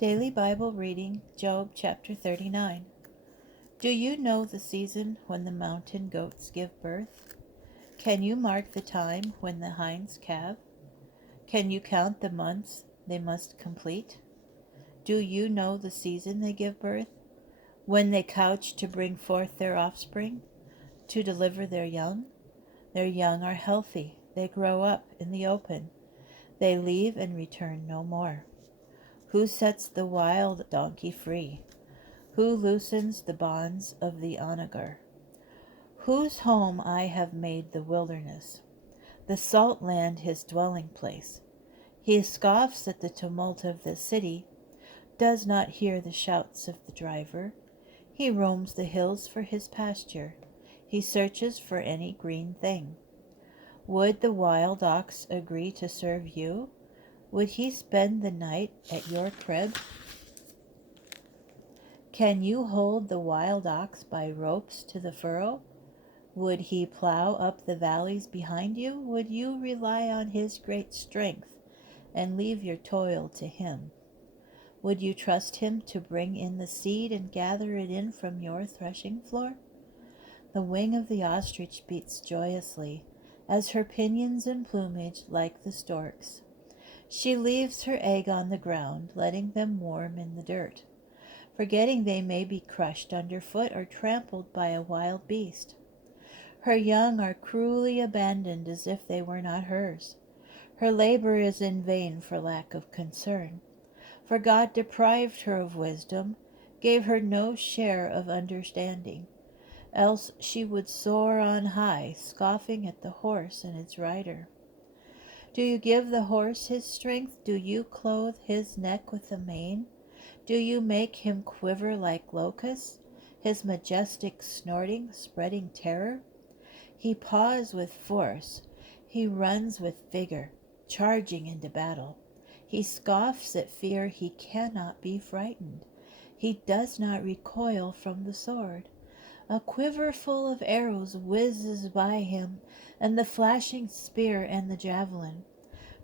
Daily Bible reading, Job chapter 39. Do you know the season when the mountain goats give birth? Can you mark the time when the hinds calve? Can you count the months they must complete? Do you know the season they give birth? When they couch to bring forth their offspring, to deliver their young? Their young are healthy, they grow up in the open, they leave and return no more. Who sets the wild donkey free? Who loosens the bonds of the onager? Whose home I have made the wilderness, the salt land his dwelling place. He scoffs at the tumult of the city, does not hear the shouts of the driver. He roams the hills for his pasture. He searches for any green thing. Would the wild ox agree to serve you? Would he spend the night at your crib? Can you hold the wild ox by ropes to the furrow? Would he plow up the valleys behind you? Would you rely on his great strength and leave your toil to him? Would you trust him to bring in the seed and gather it in from your threshing floor? The wing of the ostrich beats joyously, as her pinions and plumage like the stork's. She leaves her egg on the ground, letting them warm in the dirt, forgetting they may be crushed underfoot or trampled by a wild beast. Her young are cruelly abandoned as if they were not hers. Her labor is in vain for lack of concern. For God deprived her of wisdom, gave her no share of understanding. Else she would soar on high, scoffing at the horse and its rider. Do you give the horse his strength? Do you clothe his neck with a mane? Do you make him quiver like locusts, his majestic snorting spreading terror? He paws with force, he runs with vigor, charging into battle. He scoffs at fear, he cannot be frightened. He does not recoil from the sword. A quiver full of arrows whizzes by him, and the flashing spear and the javelin.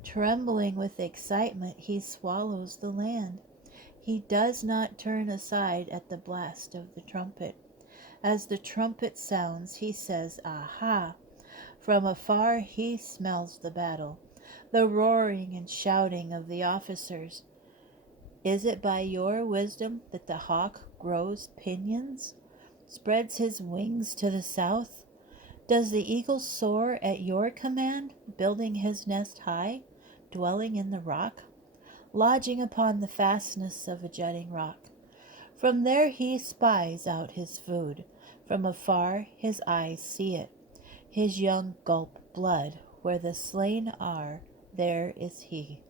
Trembling with excitement, he swallows the land. He does not turn aside at the blast of the trumpet. As the trumpet sounds, he says, "Aha!" From afar he smells the battle, the roaring and shouting of the officers. Is it by your wisdom that the hawk grows pinions, spreads his wings to the south? Does the eagle soar at your command, building his nest high, dwelling in the rock, lodging upon the fastness of a jutting rock? From there he spies out his food. From afar his eyes see it. His young gulp blood. Where the slain are, there is he.